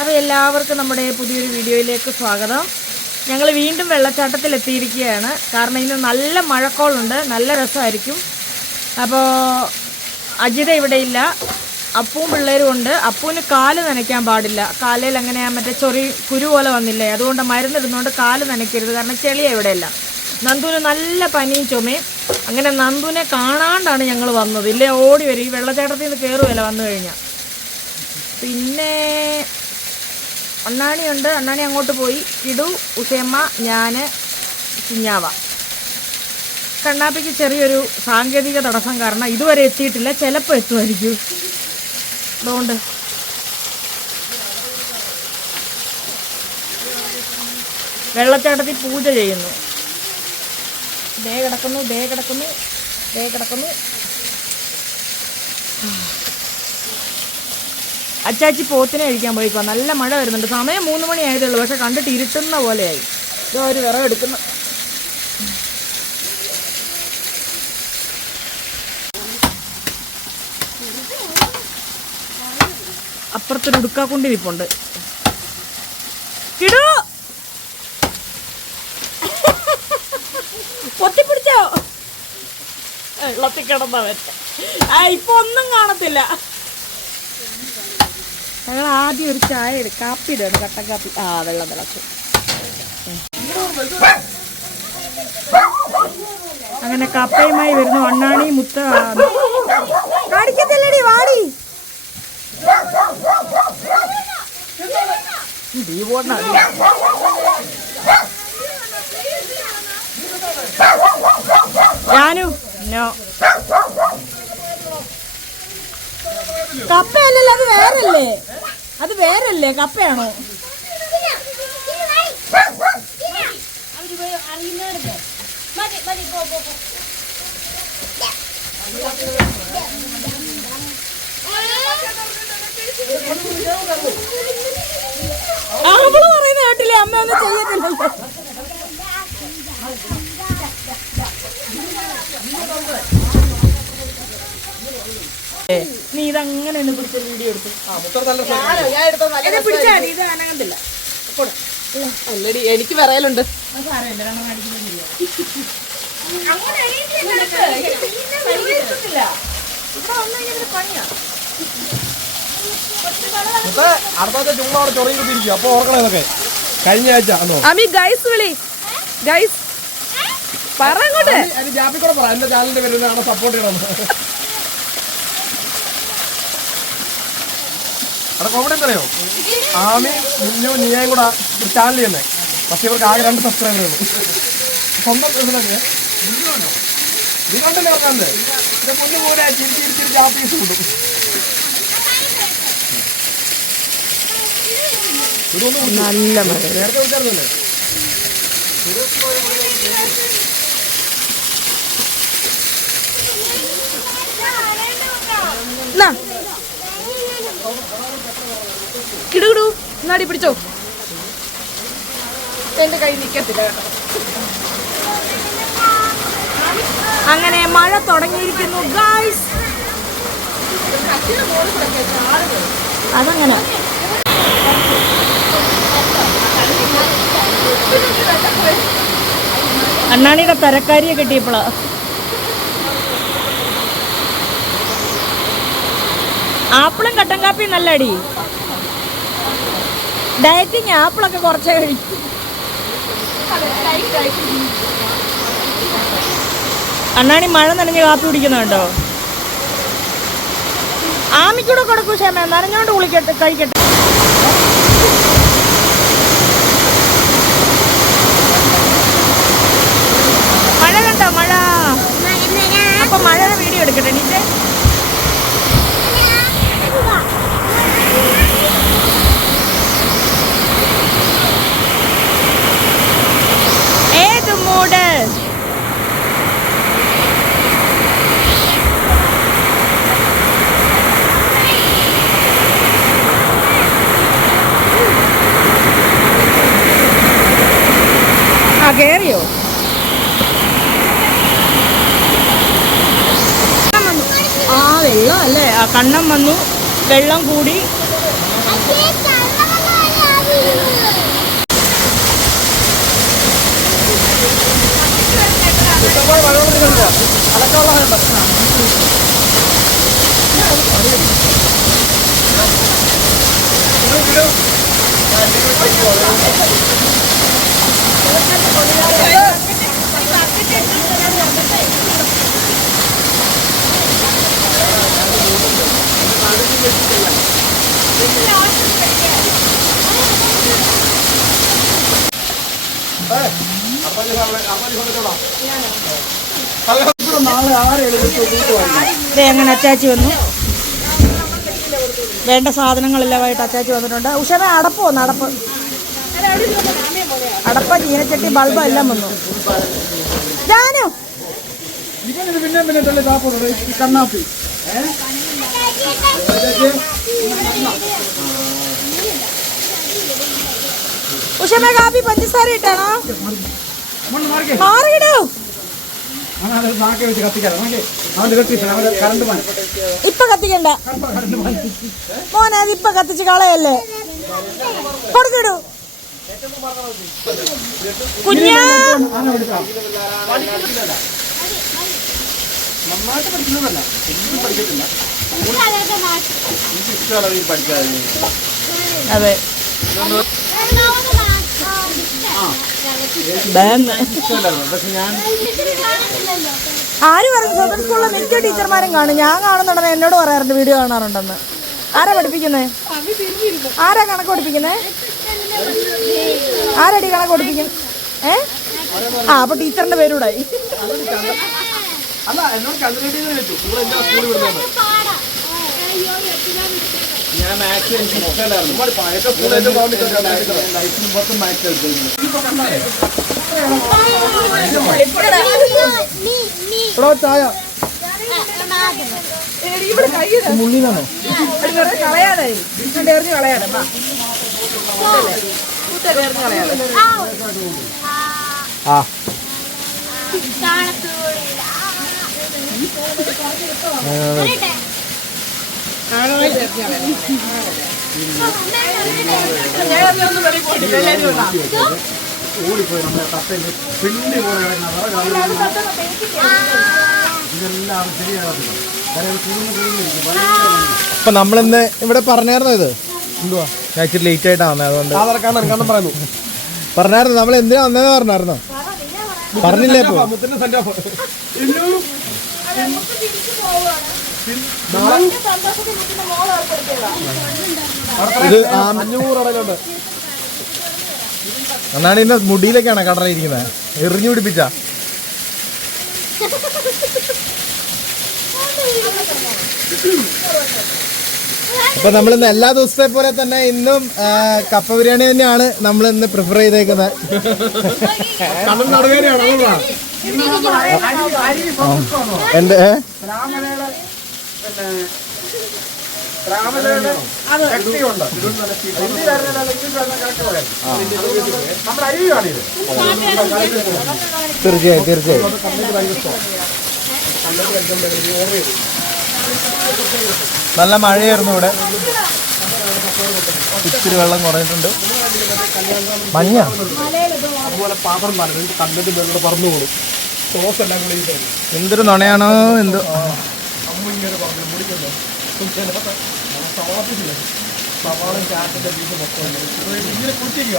അപ്പോൾ എല്ലാവർക്കും നമ്മുടെ പുതിയൊരു വീഡിയോയിലേക്ക് സ്വാഗതം. ഞങ്ങൾ വീണ്ടും വെള്ളച്ചാട്ടത്തിൽ എത്തിയിരിക്കുകയാണ്. കാരണം ഇന്ന് നല്ല മഴക്കോളുണ്ട്, നല്ല രസമായിരിക്കും. അപ്പോൾ അജിത ഇവിടെ ഇല്ല, അപ്പവും പിള്ളേരും ഉണ്ട്. അപ്പൂന് കാല് നനയ്ക്കാൻ പാടില്ല, കാലിൽ എങ്ങനെയാ മറ്റേ കുരു പോലെ വന്നില്ലേ, അതുകൊണ്ട് മരുന്നിടുന്നതുകൊണ്ട് കാല് നനയ്ക്കരുത്, കാരണം ചെളിയാണ് ഇവിടെയല്ല. നന്ദുവിന് നല്ല പനിയും ചുമയും. അങ്ങനെ നന്ദുവിനെ കാണാണ്ടാണ് ഞങ്ങൾ വന്നത്, ഇല്ലേ ഓടി വരും. ഈ വെള്ളച്ചാട്ടത്തിൽ നിന്ന് കയറുമല്ല വന്നു കഴിഞ്ഞാൽ. പിന്നെ അണ്ണാണിയുണ്ട്, അണ്ണാണി അങ്ങോട്ട് പോയി. കിടു, ഉഷയമ്മ, ഞാൻ, കുഞ്ഞാവ. കണ്ണാപ്പിക്ക് ചെറിയൊരു സാങ്കേതിക തടസ്സം കാരണം ഇതുവരെ എത്തിയിട്ടില്ല, ചിലപ്പോൾ എത്തുമായിരിക്കും. അതുകൊണ്ട് വെള്ളച്ചാട്ടത്തിൽ പൂജ ചെയ്യുന്നു. ദേ കിടക്കുന്നു, ദേ കിടക്കുന്നു, ദേ കിടക്കുന്നു. അച്ചാച്ചി പോത്തിനെ കഴിക്കാൻ പോയിക്കോ. നല്ല മഴ വരുന്നുണ്ട്. സമയം 3 മണി ആയതേ ഉള്ളൂ, പക്ഷെ കണ്ടിട്ട് ഇരുട്ടുന്ന പോലെയായി. ഇതോ ഒരു വിറകെടുക്കുന്നു. അപ്പുറത്തൊരു ഉടുക്കാക്കൊണ്ടിരിപ്പുണ്ട്. കിടു പൊത്തിപ്പിടിച്ചോ? വെള്ളത്തിൽ കിടന്നവൻ ഇപ്പൊ ഒന്നും കാണത്തില്ല. ഞങ്ങൾ ആദ്യം ഒരു ചായ കാപ്പി ഇടുകയാണ്, കട്ടൻ കാപ്പി. വെള്ളം തിളച്ചു. അങ്ങനെ കപ്പയുമായി വരുന്നു അണ്ണാണി. മുത്ത കാണിക്കത്തില്ലടി, വാടി. ഞാനു നോ, കപ്പയല്ലല്ലോ, അത് വേറല്ലേ, അത് വേറല്ലേ, കപ്പയാണോ? അവള് പറയുന്ന കേട്ടില്ലേ, അമ്മ ഒന്നും ചെയ്യത്തില്ലല്ലോ. നീ ഇതങ്ങനെ ഒന്ന് പിടിച്ചൊരു വീഡിയോ എടുത്തു. ഇത് അനങ്ങത്തില്ല. ഓൾറെഡി എനിക്ക് പറയലുണ്ട്. അടുത്ത ചുമ്മാടെ ചൊറിയും കിട്ടിയിരിക്കും. അപ്പൊ ഓർക്കണം ഇതൊക്കെ കഴിഞ്ഞ ആഴ്ച. അമ്മി ഗൈസ് വിളി, ഗൈസ് പറങ്ങോട്ട്. ജാപ്പിക്കൂടെ പറ, എന്റെ ചാനലിന്റെ പേര് സപ്പോർട്ട് ചെയ്യണം. അവിടെ കോമഡി എന്തറിയോ, ആമി മുന്നു നീയും കൂടെ ഒരു ചാനൽ ചെയ്യുന്നേ. പക്ഷെ ഇവർക്ക് ആകെ 2 സബ്സ്ക്രൈബറേ ഉള്ളൂ. സ്വന്തം പേഴ്സണൊക്കെ നീ കണ്ടല്ലേ പറഞ്ഞത്, എന്റെ മുന്നു പോലെ ചിരിച്ചിരിച്ചിരി ജാപ്പീസ് കിട്ടും. നല്ല മഴ. നേരത്തെ വിളിച്ചായിരുന്നല്ലേ? കിടുകിടു നാടി പിടിച്ചോ. എന്റെ കൈ നിൽക്കത്തില്ല കേട്ടോ. അങ്ങനെ മഴ തുടങ്ങിയിരിക്കുന്നു ഗായ്സ്. അതങ്ങനെ അണ്ണാണിയുടെ തരക്കാരിയെ കിട്ടിയപ്പോളാ. ആപ്പിളും കട്ടൻ കാപ്പിയും നല്ല അടി. ഡയറ്റിങ്, ആപ്പിളൊക്കെ കുറച്ചേ കഴിക്കും. അണ്ണാണി മഴ നനഞ്ഞ് കാപ്പി കുടിക്കുന്നുണ്ടോ? ആമിക്കൂടെ കൊടുക്കൂ ക്ഷമ, നനഞ്ഞോണ്ട് കുളിക്കട്ടെ, കഴിക്കട്ടെ. മഴ കണ്ടോ? മഴ. അപ്പൊ മഴയുടെ വീഡിയോ എടുക്കട്ടെ നീറ്റേ. ഏത് മൂട്? കേറിയോ? വെള്ളം അല്ലേ, ആ കണ്ണം വന്നു, വെള്ളം കൂടി. ഇഷ്ടംപോലെ മഴവെള്ളത്തിൽ കളിക്കുക. അലക്കാനുള്ള നാളെ 6 അങ്ങനെ അച്ചാച്ചി വന്നു. വേണ്ട സാധനങ്ങളെല്ലാമായിട്ട് അച്ചാച്ചി വന്നിട്ടുണ്ട്. ഉഷമേ അടപ്പ് വന്നു. അടപ്പ ചീനച്ചട്ടി ബൾബ് എല്ലാം വന്നു. ജാനു ഇവനിത് പിന്നെ തള്ളി താപ്പുണ്ട് ഈ കണ്ണാപ്പി. ഉഷമേ കാപ്പി പഞ്ചസാര ഇട്ടാണോ? മാറിയിടൂ. ഇപ്പൊ കത്തിക്കണ്ട മോനെ, അതിപ്പൊ കത്തിച്ച് കളയല്ലേ. കൊടുക്കിടൂ കുഞ്ഞാ. നന്നായിട്ട് പഠിക്കുന്നതല്ല, പഠിക്കത്തില്ല. അതെ ആര് പറഞ്ഞു? സ്വന്തം സ്കൂളിലെ മിക്ക ടീച്ചർമാരും കാണും. ഞാൻ കാണുന്നുണ്ടെന്ന് എന്നോട് പറയാറുണ്ട്, വീഡിയോ കാണാറുണ്ടെന്ന്. ആരാ പഠിപ്പിക്കുന്നേ? ആരാ കണക്ക് പഠിപ്പിക്കുന്നേ? ആരടി കണക്ക് പഠിപ്പിക്കുന്നത്? അപ്പൊ ടീച്ചറിന്റെ പേരൂടായി. അല്ല, എന്നോട് കണ്ടിട്ട് വെച്ചു ഇവിടെ എന്താ സ്കൂളിൽ വിടുന്നത്. ഞാൻ മാത്സ് എനിക്ക് ഇഷ്ടമല്ലായിരുന്നു. ചായ മുള്ളിനാണോ? കളയാതെ എറിഞ്ഞ് കളയാതെ ആ ഓടിപ്പോയി നമ്മളെ തട്ടയിൽ പിണ്ടി പോലെ ഇതെല്ലാം ശരിയാകത്തില്ല. അപ്പൊ നമ്മളിന്ന് ഇവിടെ പറഞ്ഞായിരുന്നോ? ഇത് എന്തുവാ ഞാൻ ഇച്ചിരി ലേറ്റ് ആയിട്ടാ വന്നത്, അതുകൊണ്ട് കണ്ണം പറയുന്നു. പറഞ്ഞായിരുന്നു. നമ്മൾ എന്തിനാ വന്നതെന്ന് പറഞ്ഞായിരുന്നോ? പറഞ്ഞില്ലേ? ഇപ്പൊ ഇത് 500 അടയിലുണ്ട്. എന്നാണ് ഇന്ന് മുടിയിലേക്കാണ് കടലിരിക്കുന്നത്. എറിഞ്ഞു പിടിപ്പിച്ച അപ്പൊ നമ്മളിന്ന് എല്ലാ ദിവസത്തെ പോലെ തന്നെ ഇന്നും കപ്പ ബിരിയാണി തന്നെയാണ് നമ്മൾ ഇന്ന് പ്രിഫർ ചെയ്തേക്കുന്നത്. എന്റെ തീർച്ചയായും തീർച്ചയായും നല്ല മഴയായിരുന്നു ഇവിടെ. ഇത്തിരി വെള്ളം കുറഞ്ഞിട്ടുണ്ട്. മഞ്ഞ അതുപോലെ പാത്രം കണ്ടിട്ട് മേലോട്ട് പറന്നു പോകും. സോസ് എല്ലാം കൂടി എന്തൊരു നുണയാണോ എന്തോ. സവാളും ചാറ്റിന്റെ പീസ് മൊത്തം ഇങ്ങനെ കുടിച്ചിരിക്കുക.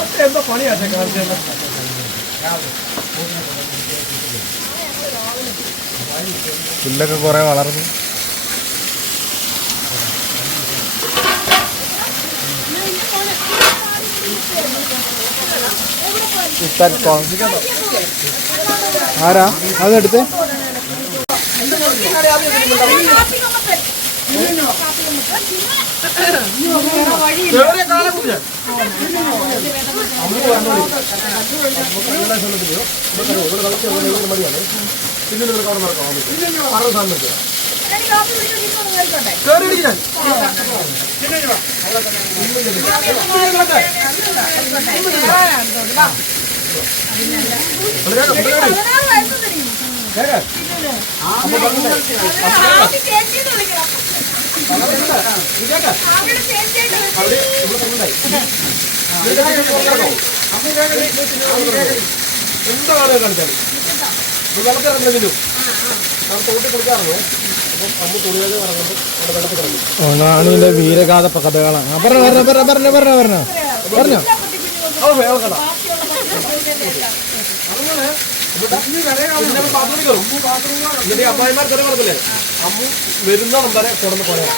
അത്ര എന്താ പണിയാട്ടെ കാണിച്ചത്. പുല്ലൊക്കെ കുറെ വളർന്നു. ആരാ അതെടുത്ത്? എന്താണ് കാണിച്ചാൽ വെള്ളത്തിറങ്ങുന്നു നമ്മൾ തോട്ടി കളിക്കാറുണ്ട്. അപ്പം അമ്മ തുണികൾ ഇറങ്ങുമ്പോൾ അവിടെ വെള്ളത്തിൽ കിടക്കും. നാണിയുടെ വീരഗാഥ കഥകളാണ്. പറഞ്ഞോ അത് വേറെ കഥ. എന്നിട്ട് അമ്മായിമാർ കറി കിടക്കില്ലേ, അമ്മ വരുന്നോണം വരെ തുറന്ന് പോയാൽ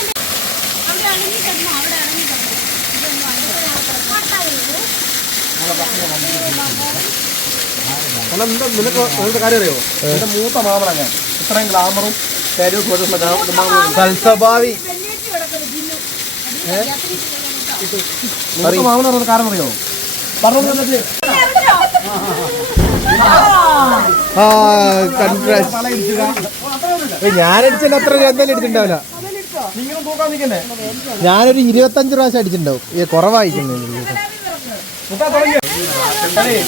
നിനക്ക് നിനക്ക് കാര്യം അറിയോ? എന്റെ മൂത്ത മാമനാ ഞാൻ. ഇത്രയും ഗ്ലാമറും സൽസ്വഭാവി മൂത്ത മാമന പറഞ്ഞ കാരണം അറിയോ? പറഞ്ഞു ഞാനടിച്ചതിന് അത്ര എന്തായാലും അടിച്ചിട്ടുണ്ടാവില്ല. നിങ്ങളും തൂക്കാൻ നിൽക്കണ്ടേ? ഞാനൊരു 25 പ്രാവശ്യം അടിച്ചിട്ടുണ്ടാവും. കുറവായിരിക്കുന്നു.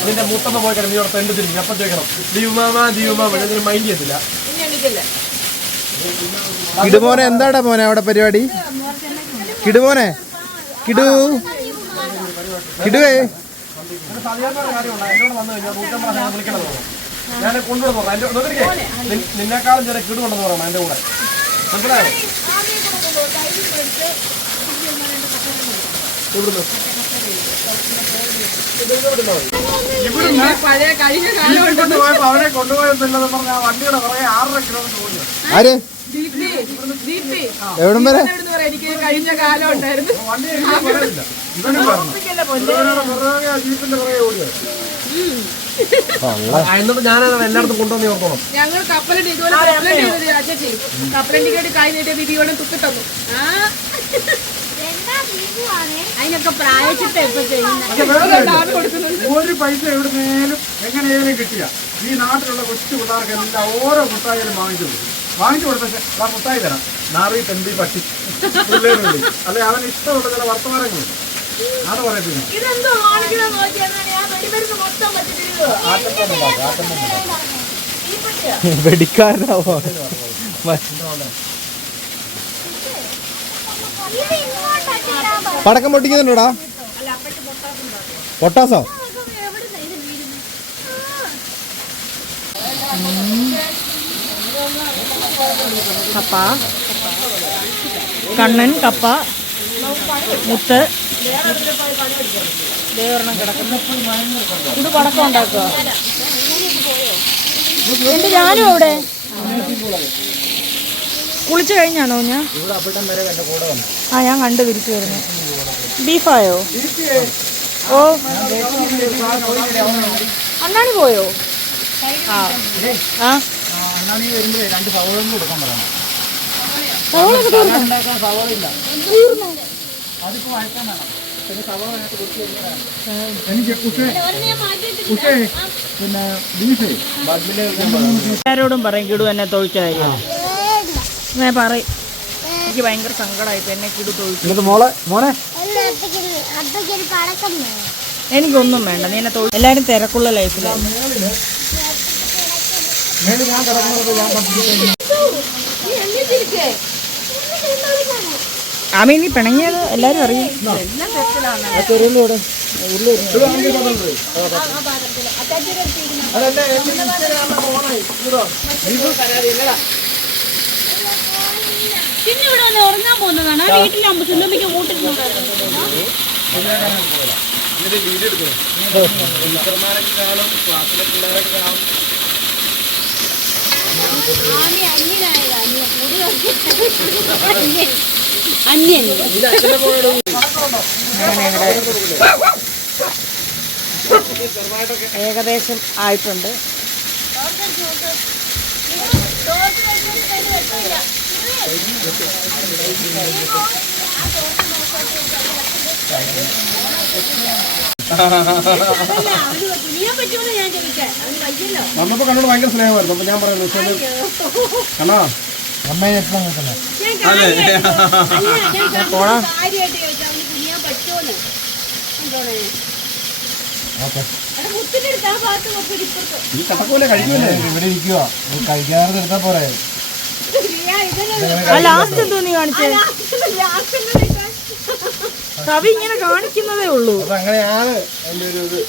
നിന്റെ മൂത്തമ്മ പോയി കിടന്നു ഇവിടെ ഫ്രണ്ട് തിരിഞ്ഞു. അപ്പം ചോദിക്കണം ദീവുമാമ ഇതിന് മൈൻഡ് ചെയ്യത്തില്ല. കിടുമോനെ എന്താടാ മോനെ അവിടെ പരിപാടി? കിടുമോനെ കിടുവേ സാധാരണ കാര്യമുണ്ട്. എന്നോട് വന്നു കഴിഞ്ഞാൽ 150 വിളിക്കണമെന്ന് പറഞ്ഞു. ഞാൻ കൊണ്ടുവന്നു പറഞ്ഞു. നിന്നെക്കാളും ചെറിയ കിടു കൊണ്ടെന്ന് പറയണം എൻ്റെ കൂടെ. മനസ്സിലായോ? അവനെ കൊണ്ടുപോയെന്നില്ലെന്ന് പറഞ്ഞാൽ വണ്ടിയുടെ പുറകെ 6.5 കിലോമീറ്റർ ഓടി. ആര് എവിടം വരെ? എനിക്ക് കഴിഞ്ഞ കാലം ഉണ്ടായിരുന്നു. ജീപ്പിന്റെ പുറകെ ഓടിയത്. എന്നിട്ട് ഞാനത് എല്ലായിടത്തും കൊണ്ടുവന്ന് ഓർത്തോണം. ഞങ്ങൾ കപ്പലണ്ടി ഇതുപോലെ കപ്പലണ്ടി കേട്ട് കൈ നീട്ടിയ വിധിയോടെ തുപ്പി തന്നു. അതിനൊക്കെ പ്രായച്ചിട്ട് ഒരു പൈസ എവിടുന്നേലും എങ്ങനെയാലും കിട്ടിയ ഈ നാട്ടിലുള്ള കൊച്ചു പിള്ളേർക്കെല്ലാം ഓരോ മുട്ടായാലും വാങ്ങിച്ചു കൊടുത്ത ആ മുട്ടായി തരാം. നാറി തെണ്ടി പട്ടി പിള്ളേരുള്ളി അല്ലെ അവന് ഇഷ്ടമുള്ള ചില വർത്തമാനങ്ങളുണ്ട്. അത് പറയത്തില്ല. വെടിക്കാരനാവോ? പടക്കം പൊട്ടിക്കുന്നുണ്ടോടാ? പൊട്ടാസോ? കപ്പ, കണ്ണൻ, കപ്പ, മുത്ത്, ദേവരണം കിടക്കുന്നു. ഇത് പടക്കം ഉണ്ടാക്കുക. എന്റെ ഞാനും അവിടെ കുളിച്ചു കഴിഞ്ഞാണോ? ഞാൻ കണ്ടു തിരിച്ചു വരുന്നു. ബീഫായോ? ഓ അണ്ണാണി പോയോ? എല്ലാരോടും പറയും കിടു എന്നെ തൊഴിച്ചായി. ഞാൻ പറയും എനിക്ക് ഭയങ്കര സങ്കടമായി എന്നെ കിടു തൊഴിച്ചു. മോനെ എനിക്കൊന്നും വേണ്ട, നീ എന്നെ തൊഴിൽ. എല്ലാരും തിരക്കുള്ള ലൈഫിലാണ്. ആമീ നീ പിണങ്ങിയത് എല്ലാരും അറിയും. പിന്നെ ഇവിടെ വന്ന് ഉറങ്ങാൻ പോകുന്നതാണ്. വീട്ടിലാകുമ്പോ സുലഭിക്ക് കൂട്ടിരുന്നു. അന്യൻ ഏകദേശം ആയിട്ടുണ്ട്. നമ്മപ്പോ കണ്ണോട് ഭയങ്കര സ്നേഹമായിരുന്നു. അപ്പൊ ഞാൻ പറയുന്നു കണ്ണാ അമ്മയെ എപ്പോഴും നോക്കുന്നത്. ഈ കട്ടക്കൂലെ കഴിക്കൂലേ? ഇവിടെ ഇരിക്കുക കഴിക്കാതെ എടുത്താ പോരെ. ലാസ്റ്റ് എന്തോ നീ കാണിച്ചേ? കവി ഇങ്ങനെ കാണിക്കുന്നതേ ഉള്ളൂ. അങ്ങനെയാണ് എന്റെ ഒരു ഇത്.